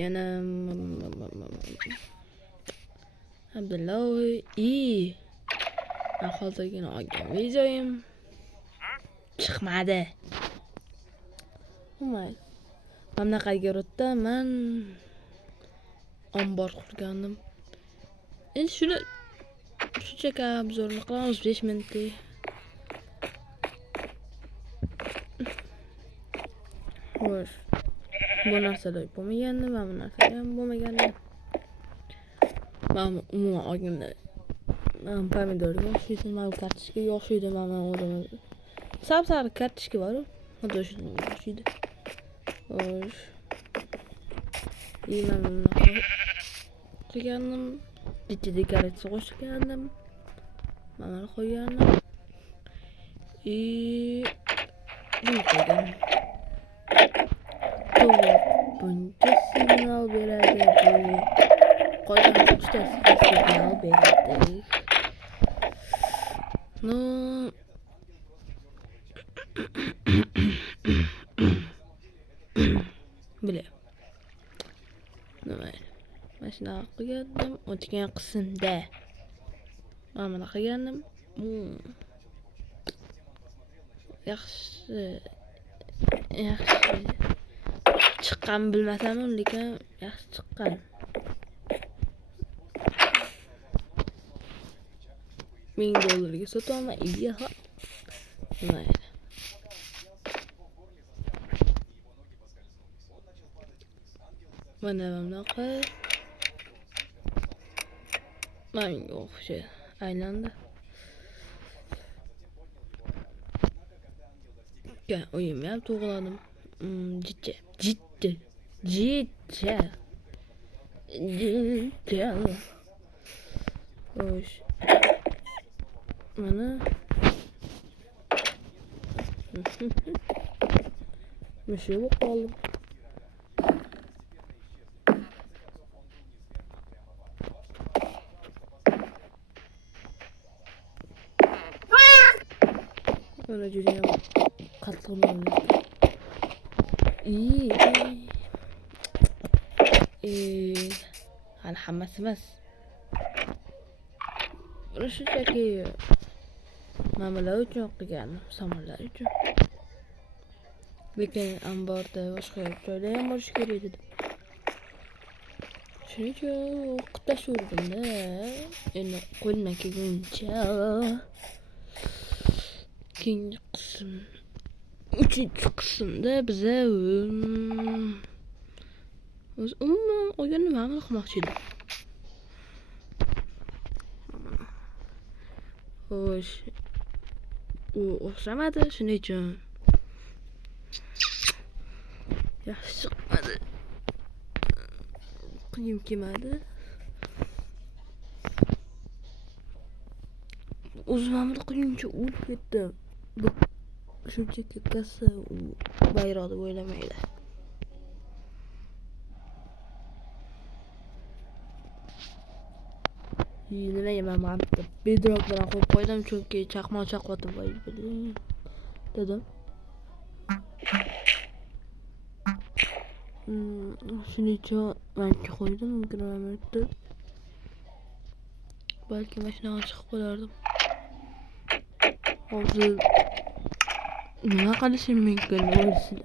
yana Abdullahi men hozirgina olgan videoyim chiqmadi. Mayli. Bunaqa garotda men ombor qurgandim. Endi shuni shunchaki obzorni qilamiz 5 minutlik. Xo'sh. Bu narsalar bo'lmagandi, mana bu narsalar ham bo'lmagandi. Men umuman olganda pomidorga o'xshaydi, mana bu kartoshkaga o'xshaydi, mana o'zimiz. Sap-sariq kartoshka bor-ku, xuddi shunga o'xshaydi. Xo'sh. Mana bunaqa qilgandim. Bitta dekoratsiya qo'shgandim. Mana qo'ygandim. Buni qo'ygandim. Buncha signal beradi. Qolgan uchta signal beradi. No. Bile. Nima? Mashina qilgandim, o'tgan qismda. Mana qilgandim. Yaxshi. Chiqqan bilmasam, lekin yaxshi chiqqan. $1000 sotaman, iya. Mayli. Mana bunaqa. Menga o'xshaydi. Aylandi. Ya, o'yimni ham to'g'riladim. Jitja. Xo'sh. Mana. Mushu bo'lib qoldim. Mana juda ham qattiq bo'ldi. Hali hammasi emas. Buni shunchaki mamalar uchun qilganim, samolyotlar uchun. Lekin amborda boshqa joyda ham bo'lishi kerak edi. Shuning uchun o'qitashuvdim-da. Endi qo'limdan kelguncha keyingi qism 3-qismda biza umuman olganda ma'mul qilmoqchi edim. Xo'sh. U o'xshamadi, shuning uchun yaxshi chiqmadi. Qiyin kelmadi. O'zimni qo'yguncha o'lib ketdim. Shunchaki kassa bayroq deb o'ylamaydi. Nimaga men mantda bedroq bilan qo'yib qo'ydim, chunki chaqmoq chaqvatib dedim. Shuning uchun menga qo'ydim, granatni. Balki mashinaga chiqib qolardim. Hozir nima qilishim mumkin o'ylashim.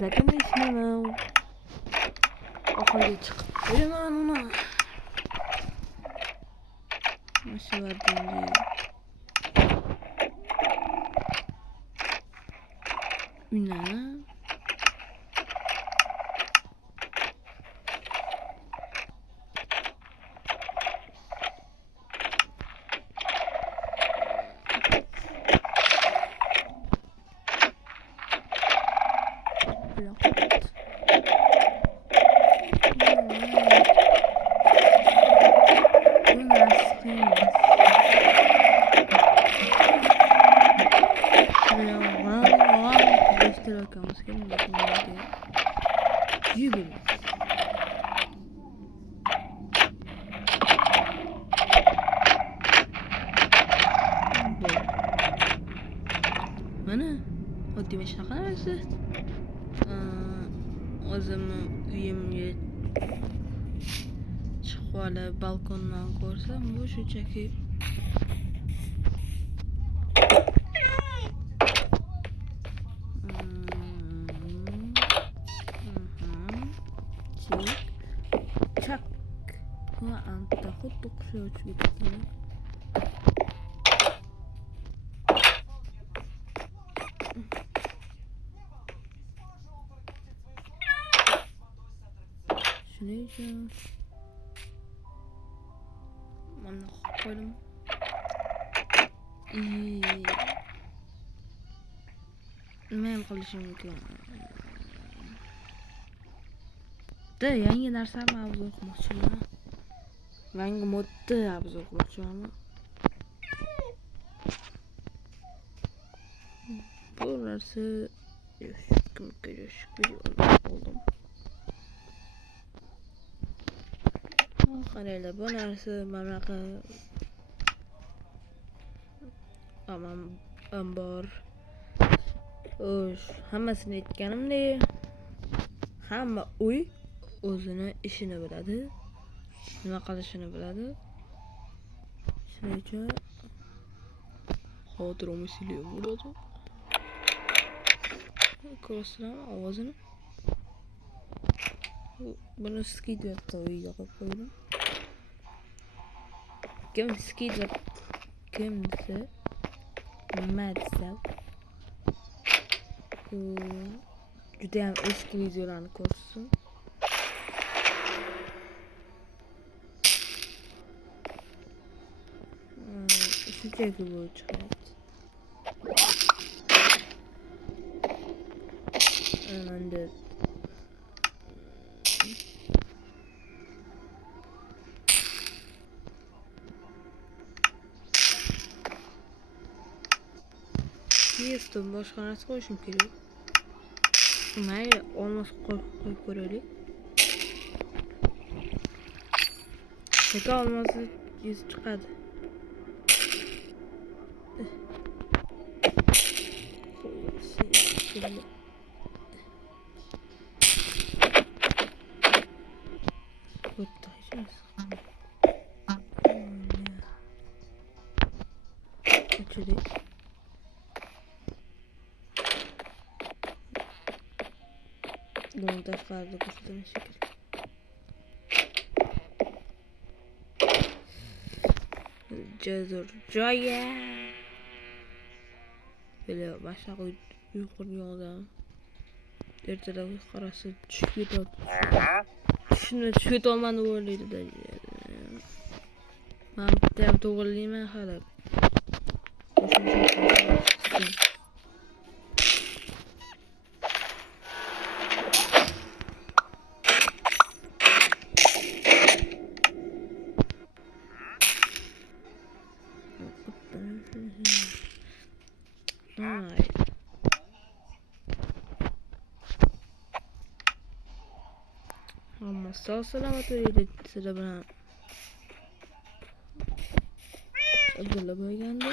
Lekin ishlamayman. Oxirga chiqib qo'yaman uni. Mashalardan Una. Mana oddiy mashina qarasi. o'zimni uyimga chiqib olib balkondan ko'rsam, bu shunchaki chak va anta xuddi qushlar uchib ketgan. Shuning uchun mana qo'ydim. Nima ham qilishim mumkin? Yangi narsani obzor qilmoqchiman. Yangi modda obzor qilmoqchiman. Bu narsa oldim. Qaranglar, bu narsa manaqa ambor. Hammasini aytganimdek, hamma uy o'zini ishini biladi, nima qilishini biladi. Shuning uchun xotir o'misili bo'ladi. Ko'rsam ovozini. Buni skidlabda uyga qo'yib qo'ydim. Kim skidlab kim desa, nima desa, juda ham eski videolarni ko'rsin. Shunchaki bu chiqadi. Endi Yestim, boshqa narsa qo'yishim kerak. Mayli, olmos qo'yib ko'raylik. Nega olmosi yuz chiqadi? Bunu tashqarida ko'rsatamiz shekilli. Jazor joya. Böyle başqa yuqori yo'ldan ertalab qarasa tushib ketadi. Shuni tushib ketolmadi o'ylaydi-da. Men bitta ham to'g'rilayman hali. Ama sağ selamet öyle sıra bana Abdullah boy geldi.